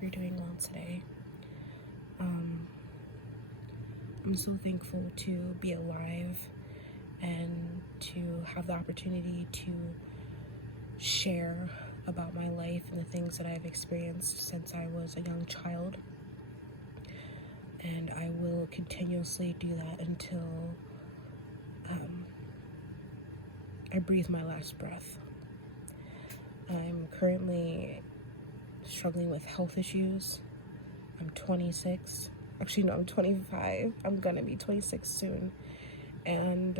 you're doing well today. I'm so thankful to be alive and to have the opportunity to share about my life and the things that I've experienced since I was a young child. And I will continuously do that until I breathe my last breath. I'm currently struggling with health issues. I'm 26. Actually, no, I'm 25. I'm gonna be 26 soon. And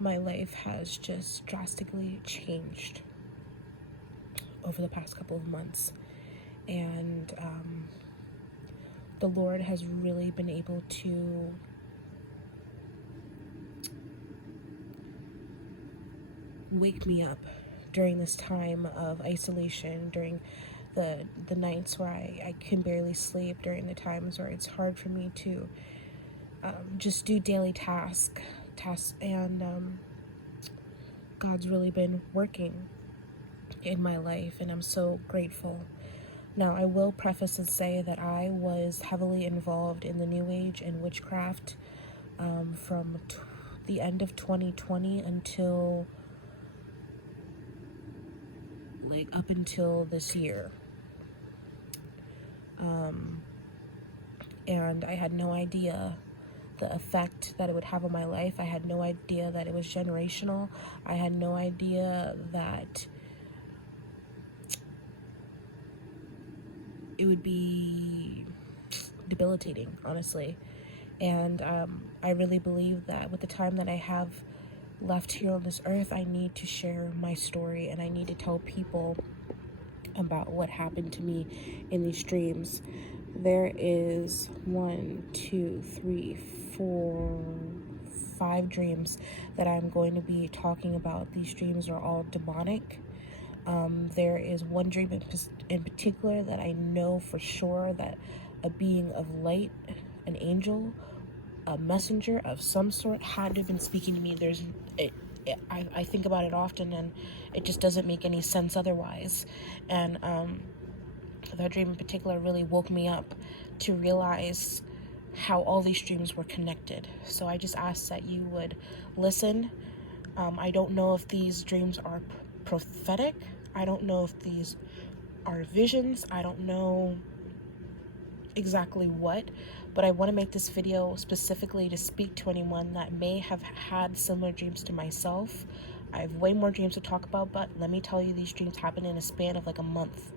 my life has just drastically changed over the past couple of months. And the Lord has really been able to wake me up during this time of isolation, during the nights where I can barely sleep, during the times where it's hard for me to just do daily tasks, and God's really been working in my life, and I'm so grateful. Now, I will preface and say that I was heavily involved in the New Age and witchcraft from the end of 2020 until up until this year. And I had no idea the effect that it would have on my life. I had no idea that it was generational. I had no idea that it would be debilitating, honestly. And I really believe that with the time that I have left here on this earth, I need to share my story, and I need to tell people about what happened to me in these dreams. There is 5 dreams that I'm going to be talking about. These dreams are all demonic. There is one dream in particular that I know for sure that a being of light, an angel, a messenger of some sort, had to have been speaking to me. I think about it often, and it just doesn't make any sense otherwise. And that dream in particular really woke me up to realize how all these dreams were connected. So I just ask that you would listen. I don't know if these dreams are prophetic. I don't know if these are visions. I don't know exactly what, but I want to make this video specifically to speak to anyone that may have had similar dreams to myself. I have way more dreams to talk about, but let me tell you, these dreams happened in a span of like a month.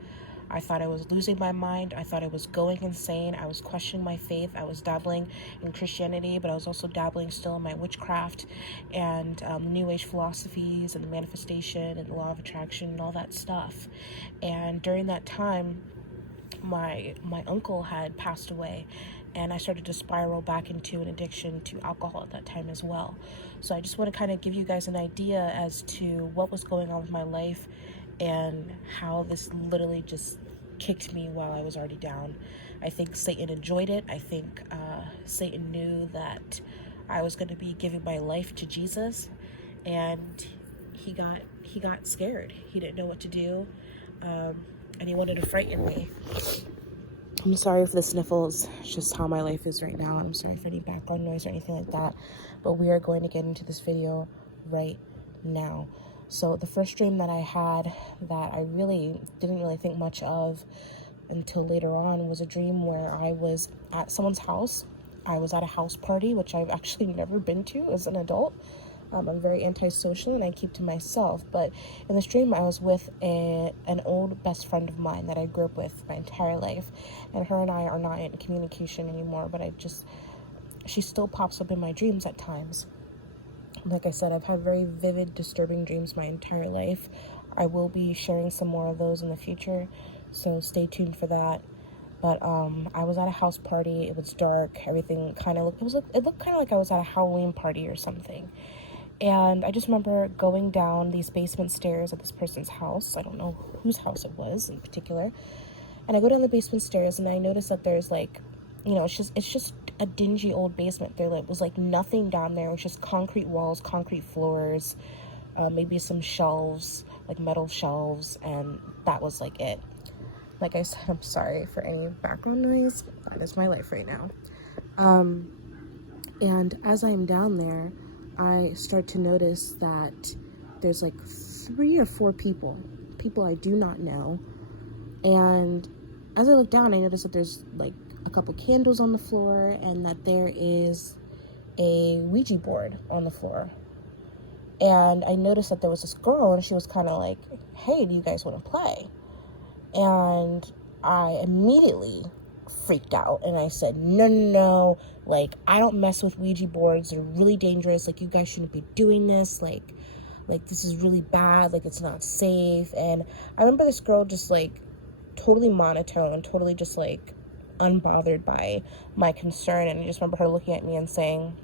I thought I was losing my mind. I thought I was going insane. I was questioning my faith. I was dabbling in Christianity, but I was also dabbling still in my witchcraft and New Age philosophies and the manifestation and the law of attraction and all that stuff. And during that time, my uncle had passed away, and I started to spiral back into an addiction to alcohol at that time as well. So I just want to kind of give you guys an idea as to what was going on with my life and how this literally just kicked me while I was already down. I think Satan enjoyed it. I think Satan knew that I was going to be giving my life to Jesus, and he got scared. He didn't know what to do, and he wanted to frighten me. I'm sorry for the sniffles. It's just how my life is right now. I'm sorry for any background noise or anything like that, but we are going to get into this video right now. So the first dream that I had that I really didn't really think much of until later on was a dream where I was at someone's house. I was at a house party, which I've actually never been to as an adult. I'm very antisocial and I keep to myself. But in this dream, I was with an old best friend of mine that I grew up with my entire life. And her and I are not in communication anymore, but she still pops up in my dreams at times. Like I said, I've had very vivid, disturbing dreams my entire life. I will be sharing some more of those in the future, so stay tuned for that. But I was at a house party. It was dark. Everything kind of it looked kind of like I was at a Halloween party or something. And I just remember going down these basement stairs at this person's house. I don't know whose house it was in particular. And I go down the basement stairs, and I notice that there's it's just a dingy old basement. There was nothing down there. It was just concrete walls, concrete floors, maybe some shelves, like metal shelves, and that was it. like I said, I'm sorry for any background noise. That is my life right now. And as I'm down there, I start to notice that there's like 3 or 4 people I do not know. And as I look down, I notice that there's like a couple candles on the floor and that there is a Ouija board on the floor. And I noticed that there was this girl and she was kind of like, hey, do you guys want to play? And I immediately freaked out and I said, no, like, I don't mess with Ouija boards. They're really dangerous. Like, you guys shouldn't be doing this. Like this is really bad. Like, it's not safe. And I remember this girl just like totally monotone, totally just like unbothered by my concern. And I just remember her looking at me and saying,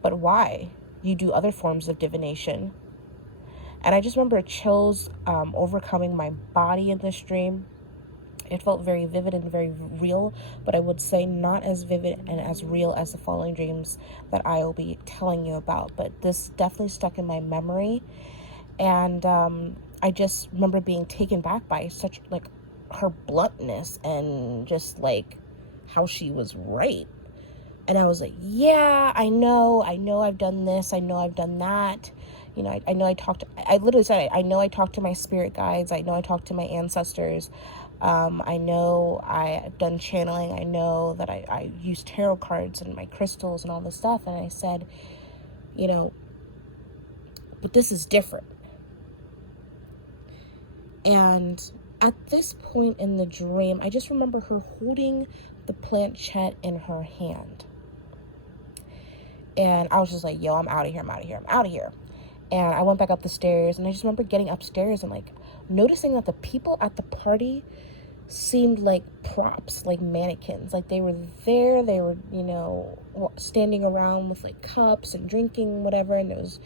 but why? You do other forms of divination. And I just remember chills overcoming my body in this dream. It felt very vivid and very real, but I would say not as vivid and as real as the following dreams that I will be telling you about. But this definitely stuck in my memory. And I just remember being taken back by such like her bluntness and just like how she was right. And I was like, yeah, I know I've done this. I know I've done that. You know, I know I literally said, I know I talked to my spirit guides. I know I talked to my ancestors. I know I've done channeling. I know that I use tarot cards and my crystals and all this stuff. And I said, you know, but this is different. And at this point in the dream, I just remember her holding the planchette in her hand. And I was just like, yo, I'm out of here. And I went back up the stairs, and I just remember getting upstairs and like noticing that the people at the party seemed like props, like mannequins. Like they were there, they were, you know, standing around with like cups and drinking whatever. And it was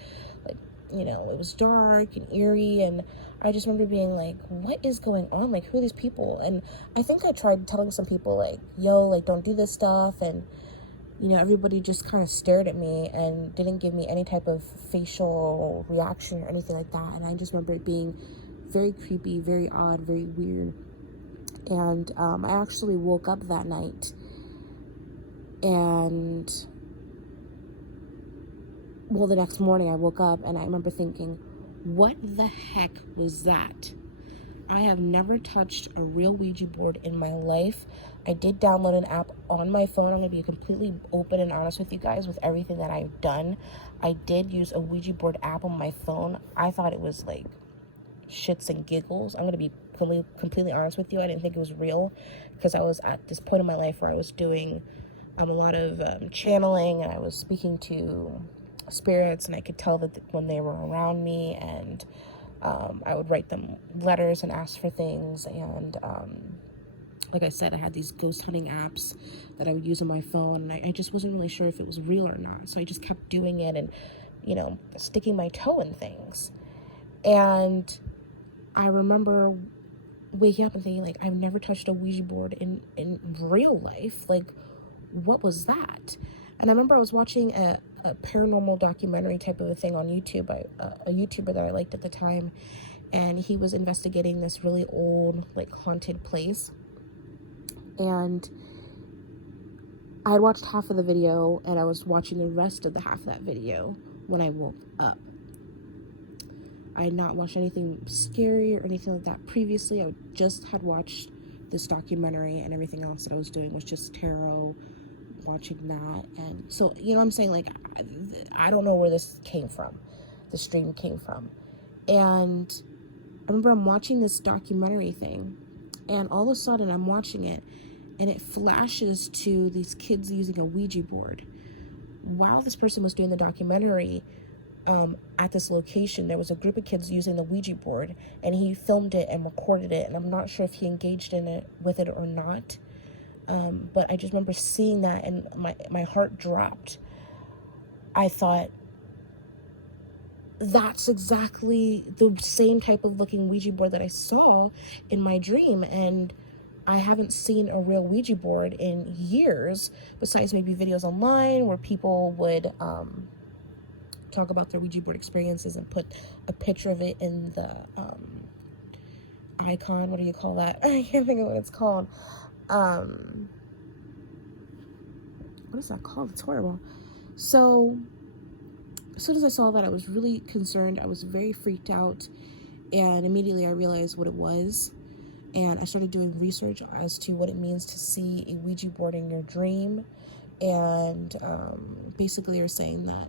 like, you know, it was dark and eerie. And I just remember being like, what is going on? Like, who are these people? And I think I tried telling some people like, yo, like, don't do this stuff. And you know, everybody just kind of stared at me and didn't give me any type of facial reaction or anything like that. And I just remember it being very creepy, very odd, very weird. And I actually woke up that night and, well, the next morning I woke up and I remember thinking, what the heck was that? I have never touched a real Ouija board in my life. I did download an app on my phone. I'm going to be completely open and honest with you guys with everything that I've done. I did use a Ouija board app on my phone. I thought it was like shits and giggles. I'm going to be completely honest with you. I didn't think it was real because I was at this point in my life where I was doing a lot of channeling, and I was speaking to spirits, and I could tell that when they were around me, and I would write them letters and ask for things. And like I said, I had these ghost hunting apps that I would use on my phone, and I just wasn't really sure if it was real or not. So I just kept doing it and, you know, sticking my toe in things. And I remember waking up and thinking, like, I've never touched a Ouija board in real life. Like, what was that? And I remember I was watching a paranormal documentary type of a thing on YouTube by a YouTuber that I liked at the time. And he was investigating this really old, like, haunted place. And I had watched half of the video, and I was watching the rest of the half of that video when I woke up. I had not watched anything scary or anything like that previously. I just had watched this documentary, and everything else that I was doing was just tarot, watching that. And so, you know what I'm saying? Like, I don't know where this came from. The stream came from. And I remember I'm watching this documentary thing, and all of a sudden I'm watching it, and it flashes to these kids using a Ouija board. While this person was doing the documentary, at this location, there was a group of kids using the Ouija board, and he filmed it and recorded it, and I'm not sure if he engaged in it with it or not. But I just remember seeing that, and my heart dropped. I thought, that's exactly the same type of looking Ouija board that I saw in my dream. And I haven't seen a real Ouija board in years, besides maybe videos online where people would talk about their Ouija board experiences and put a picture of it in the icon, what do you call that? I can't think of what it's called. What is that called? It's horrible. So as soon as I saw that, I was really concerned. I was very freaked out, and immediately I realized what it was. And I started doing research as to what it means to see a Ouija board in your dream. And basically they're saying that,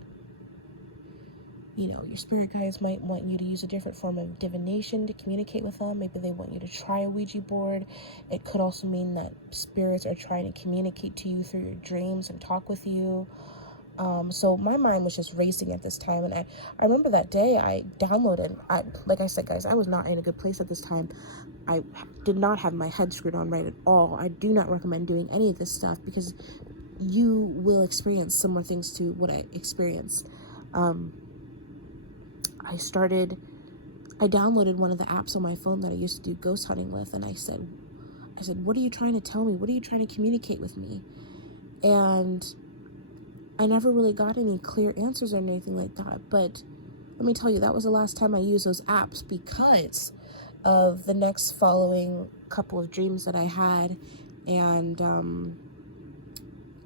you know, your spirit guides might want you to use a different form of divination to communicate with them. Maybe they want you to try a Ouija board. It could also mean that spirits are trying to communicate to you through your dreams and talk with you. So my mind was just racing at this time. And I remember that day I downloaded, like I said, guys, I was not in a good place at this time. I did not have my head screwed on right at all. I do not recommend doing any of this stuff because you will experience similar things to what I experienced. I downloaded one of the apps on my phone that I used to do ghost hunting with, and I said, what are you trying to tell me? What are you trying to communicate with me? And I never really got any clear answers or anything like that. But let me tell you, that was the last time I used those apps because of the next following couple of dreams that I had. And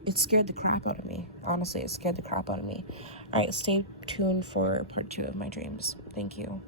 it scared the crap out of me. Honestly, it scared the crap out of me. All right, stay tuned for part 2 of my dreams. Thank you.